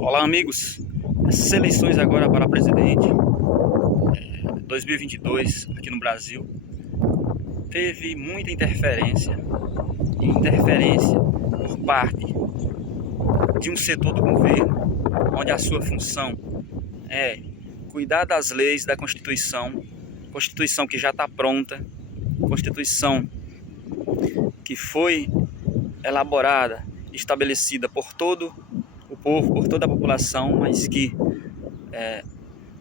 Olá, amigos. Essas eleições agora para presidente 2022 aqui no Brasil teve muita interferência por parte de um setor do governo, onde a sua função é cuidar das leis da Constituição que já está pronta, Constituição que foi elaborada, estabelecida por todo o povo, por toda a população, mas que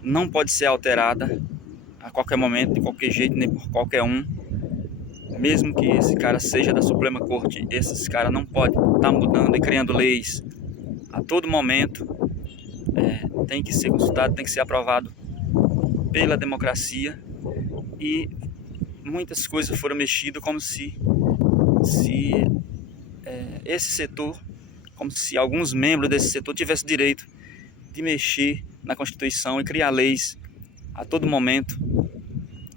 não pode ser alterada a qualquer momento, de qualquer jeito, nem por qualquer um. Mesmo que esse cara seja da Suprema Corte, esses caras não podem estar mudando e criando leis a todo momento. Tem que ser consultado, tem que ser aprovado pela democracia, e muitas coisas foram mexidas como se esse setor, como se alguns membros desse setor tivessem direito de mexer na Constituição e criar leis a todo momento,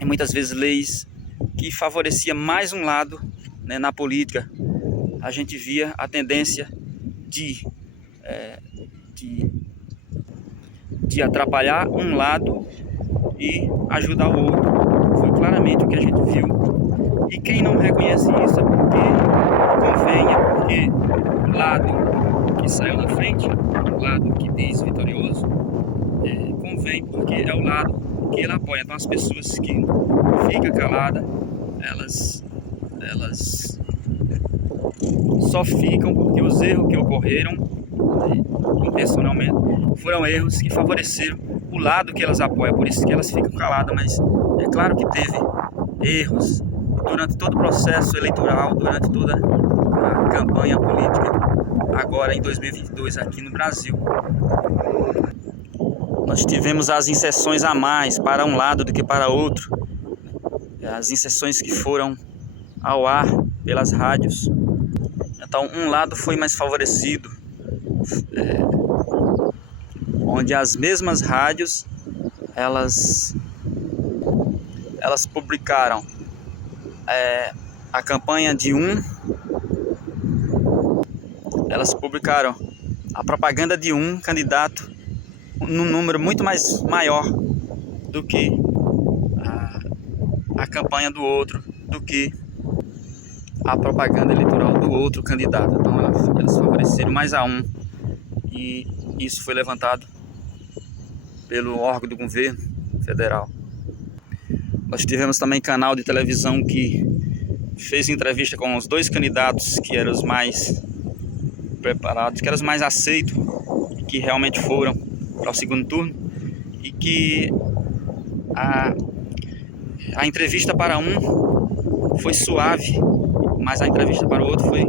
e muitas vezes leis que favoreciam mais um lado, né, na política. A gente via a tendência de atrapalhar um lado e ajudar o outro. Foi claramente o que a gente viu. E quem não reconhece isso é porque convém, é porque o lado que saiu na frente, o lado que diz vitorioso, convém porque é o lado que ele apoia. Então as pessoas que ficam caladas, elas só ficam porque os erros que ocorreram intencionalmente foram erros que favoreceram o lado que elas apoiam, por isso que elas ficam caladas. Mas é claro que teve erros durante todo o processo eleitoral, durante toda a campanha política, agora em 2022 aqui no Brasil. Nós tivemos as inserções a mais para um lado do que para outro, as inserções que foram ao ar pelas rádios. Então um lado foi mais favorecido, onde as mesmas rádios elas publicaram a campanha de elas publicaram a propaganda de um candidato num número muito maior do que a campanha do outro, do que a propaganda eleitoral do outro candidato. Então elas favoreceram mais a um, e isso foi levantado pelo órgão do governo federal. Nós tivemos também canal de televisão que fez entrevista com os dois candidatos que eram os mais preparados, que eram os mais aceitos, e que realmente foram para o segundo turno, e que a entrevista para um foi suave, mas a entrevista para o outro foi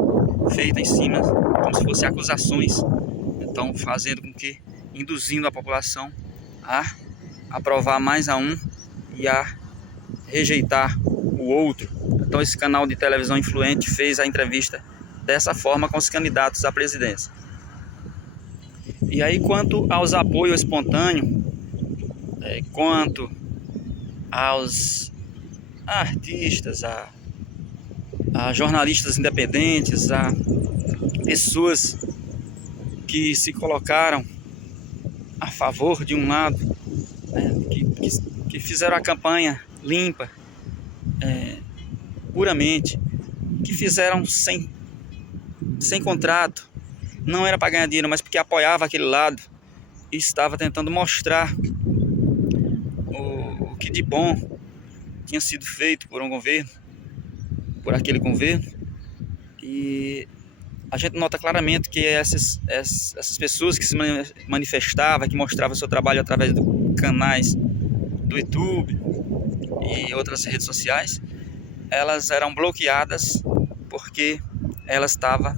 feita em cima, como se fossem acusações, então fazendo com que, induzindo a população a aprovar mais a um e a rejeitar o outro. Então esse canal de televisão influente fez a entrevista dessa forma com os candidatos à presidência. E aí, quanto aos apoios espontâneos, quanto aos artistas, a jornalistas independentes, a pessoas que se colocaram a favor de um lado, né, que fizeram a campanha limpa, puramente, que fizeram sem contrato, não era para ganhar dinheiro, mas porque apoiava aquele lado e estava tentando mostrar o que de bom tinha sido feito por um governo, por aquele governo. E a gente nota claramente que essas pessoas que se manifestavam, que mostravam seu trabalho através de canais do YouTube e outras redes sociais, elas eram bloqueadas porque elas estavam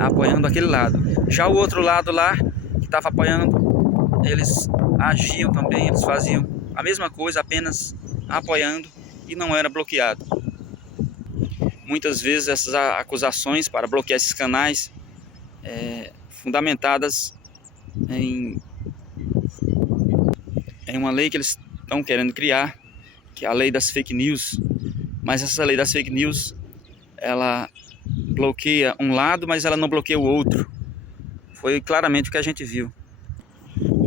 apoiando aquele lado. Já o outro lado lá, que estava apoiando, eles agiam também, eles faziam a mesma coisa, apenas apoiando, e não era bloqueado. Muitas vezes essas acusações para bloquear esses canais fundamentadas em uma lei que eles estão querendo criar, que é a lei das fake news. Mas essa lei das fake news, ela bloqueia um lado, mas ela não bloqueia o outro. Foi claramente o que a gente viu.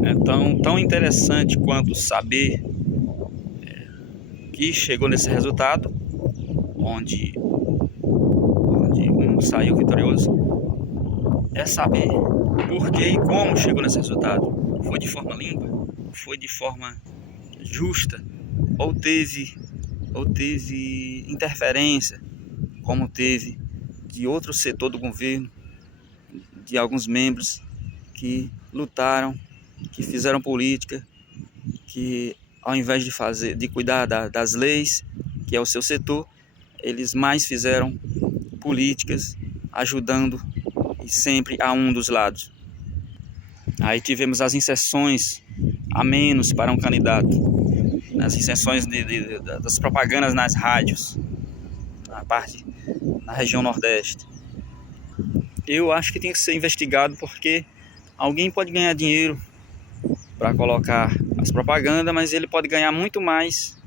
Então, tão interessante quanto saber que chegou nesse resultado, onde um saiu vitorioso, é saber por que e como chegou nesse resultado. Foi de forma limpa? Foi de forma justa? Ou teve interferência, como teve de outro setor do governo, de alguns membros que lutaram, que fizeram política, que ao invés de cuidar das leis, que é o seu setor, eles mais fizeram políticas ajudando e sempre a um dos lados. Aí tivemos as inserções a menos para um candidato, as inserções das propagandas nas rádios, na região Nordeste. Eu acho que tem que ser investigado, porque alguém pode ganhar dinheiro para colocar as propagandas, mas ele pode ganhar muito mais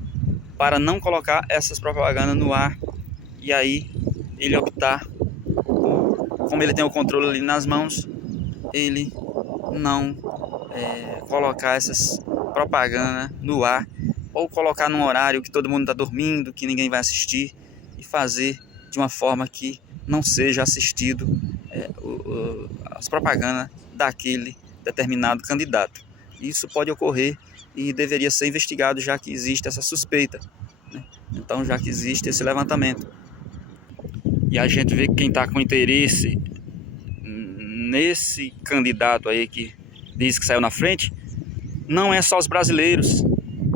para não colocar essas propagandas no ar, e aí ele optar, como ele tem o controle ali nas mãos, ele não colocar essas propagandas no ar, ou colocar num horário que todo mundo está dormindo, que ninguém vai assistir, e fazer de uma forma que não seja assistido as propagandas daquele determinado candidato. Isso pode ocorrer e deveria ser investigado, já que existe essa suspeita, né? Então, já que existe esse levantamento, e a gente vê que quem está com interesse nesse candidato aí que diz que saiu na frente, não é só os brasileiros.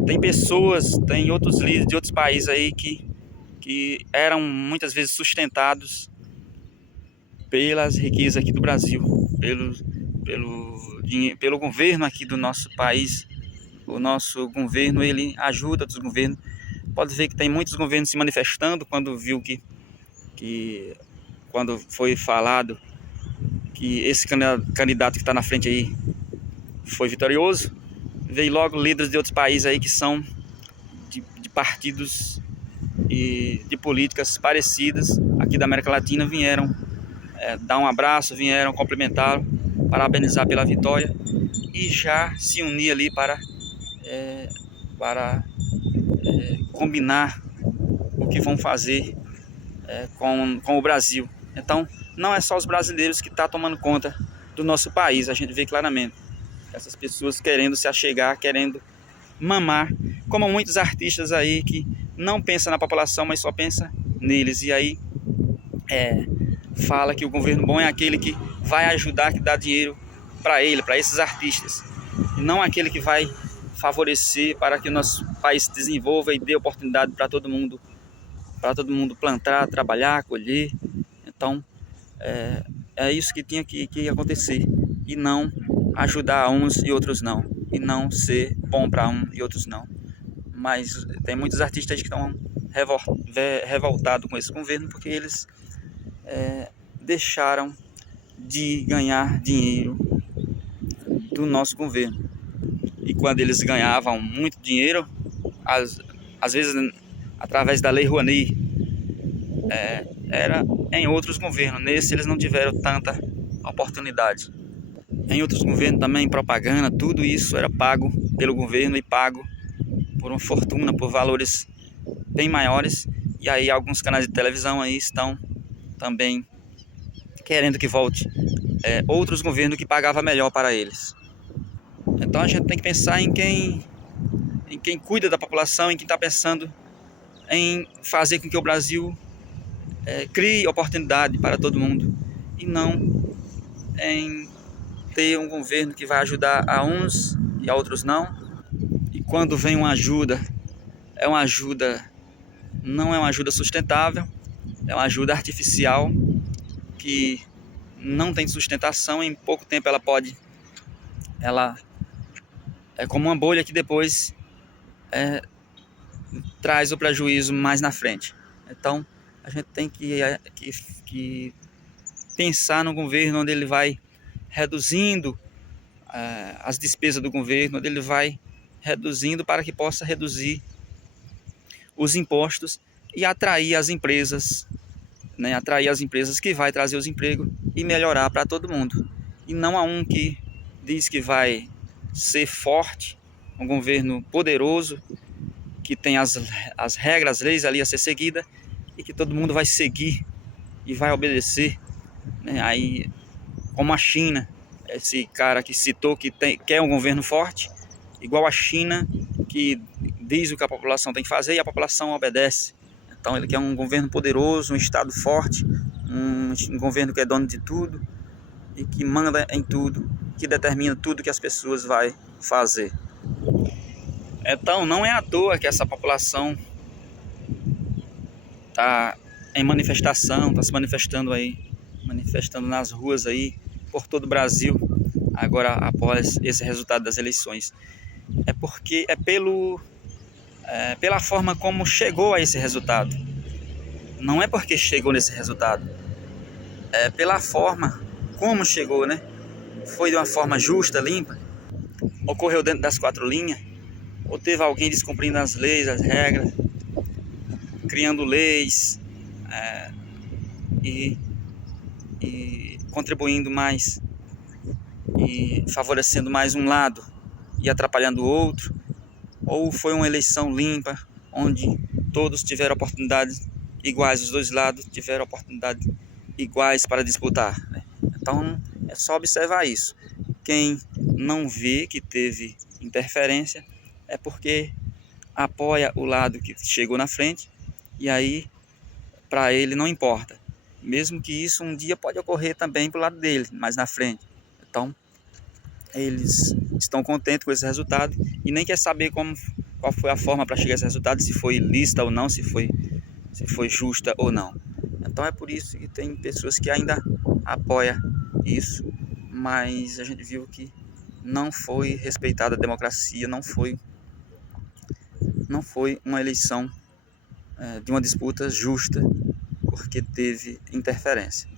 Tem pessoas, tem outros líderes de outros países aí que eram muitas vezes sustentados pelas riquezas aqui do Brasil, pelo governo aqui do nosso país. O nosso governo, ele ajuda outros governos. Pode ver que tem muitos governos se manifestando quando viu quando foi falado que esse candidato que está na frente aí foi vitorioso. Veio logo líderes de outros países aí que são de partidos e de políticas parecidas aqui da América Latina, vieram dar um abraço, vieram cumprimentá-lo, parabenizar pela vitória e já se unir ali para combinar o que vão fazer com o Brasil. Então, não é só os brasileiros que estão tomando conta do nosso país, a gente vê claramente essas pessoas querendo se achegar, querendo mamar, como muitos artistas aí que não pensam na população, mas só pensam neles, e aí fala que o governo bom é aquele que vai ajudar, que dá dinheiro para ele, para esses artistas, e não aquele que vai favorecer para que o nosso país se desenvolva e dê oportunidade para todo mundo plantar, trabalhar, colher. Então é isso que tinha que acontecer, e não ajudar uns e outros não, e não ser bom para um e outros não. Mas tem muitos artistas que estão revoltados com esse governo, porque eles deixaram de ganhar dinheiro do nosso governo. E quando eles ganhavam muito dinheiro, às vezes através da Lei Rouanet, era em outros governos. Nesse eles não tiveram tanta oportunidade. Em outros governos também, propaganda, tudo isso era pago pelo governo e pago por uma fortuna, por valores bem maiores. E aí alguns canais de televisão aí estão também querendo que volte outros governos que pagavam melhor para eles. Então a gente tem que pensar em quem cuida da população, em quem está pensando em fazer com que o Brasil crie oportunidade para todo mundo, e não em ter um governo que vai ajudar a uns e a outros não. E quando vem uma ajuda, não é uma ajuda sustentável, é uma ajuda artificial que não tem sustentação. Em pouco tempo ela é como uma bolha que depois traz o prejuízo mais na frente. Então a gente tem que pensar no governo onde ele vai reduzindo as despesas do governo, onde ele vai reduzindo para que possa reduzir os impostos e atrair as empresas, né? Atrair as empresas que vai trazer os empregos e melhorar para todo mundo. e não a um que diz que vai ser forte, um governo poderoso, que tem as regras, as leis ali a ser seguida e que todo mundo vai seguir e vai obedecer, né? Aí, como a China, esse cara que citou que quer um governo forte, igual a China, que diz o que a população tem que fazer e a população obedece. Então ele quer um governo poderoso, um estado forte, um governo que é dono de tudo e que manda em tudo, que determina tudo que as pessoas vão fazer. Então não é à toa que essa população está em manifestação, está se manifestando aí, manifestando nas ruas aí por todo o Brasil, agora após esse resultado das eleições. É porque é pela forma como chegou a esse resultado. Não é porque chegou nesse resultado, é pela forma como chegou, né? Foi de uma forma justa, limpa, ocorreu dentro das 4 linhas, ou teve alguém descumprindo as leis, as regras, criando leis e contribuindo mais e favorecendo mais um lado e atrapalhando o outro, ou foi uma eleição limpa, onde todos tiveram oportunidades iguais, os dois lados tiveram oportunidades iguais para disputar, né? Então é só observar isso. Quem não vê que teve interferência é porque apoia o lado que chegou na frente, e aí para ele não importa, mesmo que isso um dia pode ocorrer também para o lado dele, mais na frente. Então eles estão contentes com esse resultado e nem quer saber qual foi a forma para chegar a esse resultado, se foi lícita ou não, se foi justa ou não. Então é por isso que tem pessoas que ainda apoiam isso, mas a gente viu que não foi respeitada a democracia, não foi uma eleição de uma disputa justa, porque teve interferência.